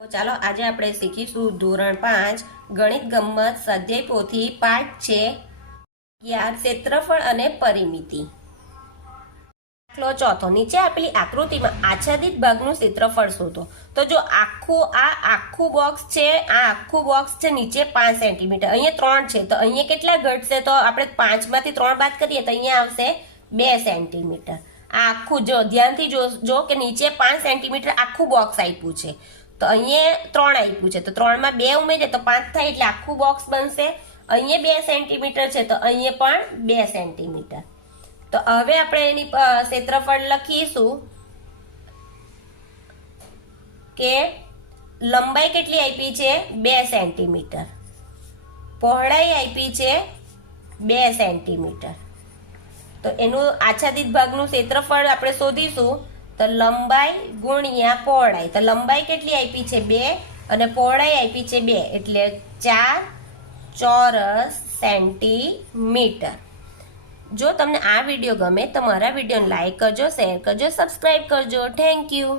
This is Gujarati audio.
ચાલો આજે આપણે શીખીશું ધોરણ પાંચ, ગણિત ગમ્મત સ્વાધ્યાય પોથી પાઠ છે અગિયાર ક્ષેત્રફળ અને પરિમિતિ. દાખલો ચોથો, નીચે આપેલી આકૃતિમાં આચ્છાદિત ભાગનું ક્ષેત્રફળ શોધો. તો જો આખું, આ આખું બોક્સ છે, આ આખું બોક્સ છે, નીચે પાંચ સેન્ટીમીટર અહીંયા ત્રણ છે, તો અહીંયા કેટલા ઘટશે તો આપણે પાંચમાંથી ત્રણ બાદ કરીએ તો અહીંયા આવશે બે સેન્ટીમીટર આ આખું જો, ધ્યાનથી જો કે નીચે પાંચ સેન્ટીમીટર આખું બોક્સ આપ્યું છે. તો અહીંયા ત્રણ આપ્યું છે. તો ત્રણમાં બે ઉમેરીએ તો પાંચ થાય એટલે આખું બોક્સ બનશે. અહીંયા બે સેન્ટીમીટર છે તો અહીંયા પણ બે સેન્ટીમીટર તો હવે આપણે એની ક્ષેત્રફળ લખીશું કે લંબાઈ કેટલી આપી છે? બે સેન્ટીમીટર પહોળાઈ આપી છે બે સેન્ટીમીટર તો એનું આચ્છાદિત ભાગનું ક્ષેત્રફળ આપણે શોધીશું. તો લંબાઈ ગુણ્યા પહોળાઈ. તો લંબાઈ કેટલી આપી છે બે? અને પહોળાઈ આપી છે બે. એટલે ચાર ચોરસ સેન્ટીમીટર. જો તમને આ વીડિયો ગમે તો મારા વિડીયોને લાઈક કરજો શેર કરજો સબસ્ક્રાઈબ કરજો. Thank you